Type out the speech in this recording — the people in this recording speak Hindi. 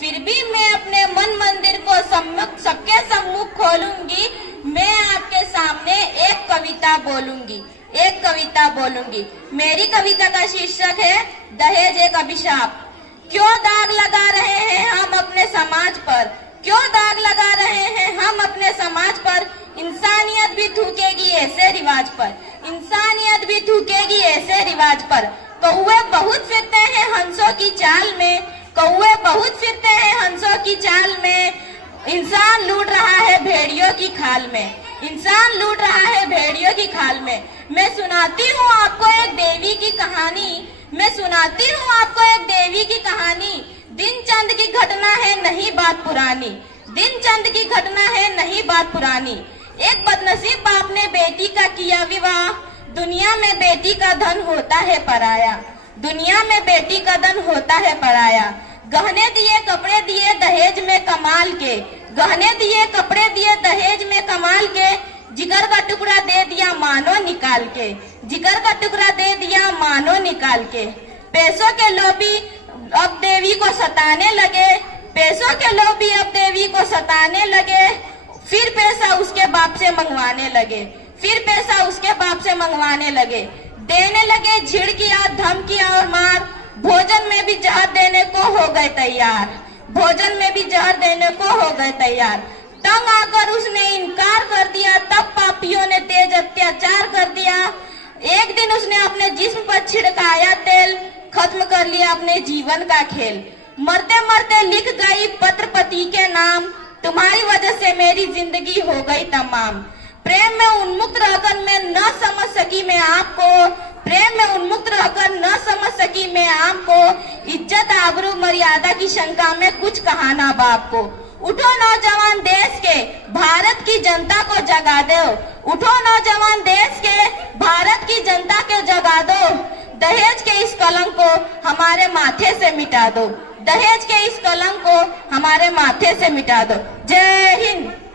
फिर भी मैं अपने मन मंदिर को सबके सम्मुख खोलूंगी। मैं आपके सामने एक कविता बोलूंगी। मेरी कविता का शीर्षक है दहेज एक अभिशाप। क्यों दाग लगा रहे हैं हम अपने समाज पर, क्यों दाग लगा रहे हैं हम अपने समाज पर। इंसानियत भी थूकेगी ऐसे रिवाज पर, इंसानियत भी थूकेगी ऐसे रिवाज पर। कौवे बहुत फिरते हैं हंसों की चाल में, कौवे बहुत फिरते हैं हंसों की चाल में। इंसान लूट रहा है भेड़ियों की खाल में, इंसान लूट रहा है भेड़ियों की खाल में। मैं सुनाती हूँ आपको एक देवी की कहानी, मैं सुनाती हूँ आपको एक देवी की कहानी। दिन चंद की घटना है नहीं बात पुरानी, दिन चंद की घटना है नहीं बात पुरानी। एक बदनसीब बाप ने बेटी का किया विवाह। दुनिया में बेटी का धन होता है पराया, दुनिया में बेटी का धन होता है पराया। गहने दिए कपड़े दिए दहेज में कमाल के, गहने दिए कपड़े दिए दहेज में कमाल के। जिगर का टुकड़ा दे दिया मानो निकाल के, जिगर का टुकड़ा दे दिया मानो निकाल के। पैसों के लोभी अब देवी को सताने लगे, पैसों के लोभी अब देवी को सताने लगे। फिर पैसा उसके बाप से मंगवाने लगे, फिर पैसा उसके बाप से मंगवाने लगे। देने लगे झिड़कियां धमकियां और मार। भोजन में भी जहर देने को हो गए तैयार, भोजन में भी जहर देने को हो गए तैयार। तंग आकर उसने इनकार कर दिया, तब पापियों ने तेज अत्याचार कर दिया। एक दिन उसने अपने जिस्म पर छिड़काया तेल, खत्म कर लिया अपने जीवन का खेल। मरते मरते लिख गई पत्र पति के नाम, तुम्हारी वजह से मेरी जिंदगी हो गई तमाम। प्रेम में उन्मुक्त रहकर मैं न समझ सकी मैं आपको, प्रेम में उन्मुक्त रहकर न समझ सकी मैं आपको। इज्जत आबरू मर्यादा की शंका में कुछ कहा ना बाप को। उठो नौजवान देश के भारत की जनता को जगा दो, उठो नौजवान देश के भारत की जनता को जगा दो। दहेज के इस कलंक को हमारे माथे से मिटा दो, दहेज के इस कलंक को हमारे माथे से मिटा दो। जय हिंद।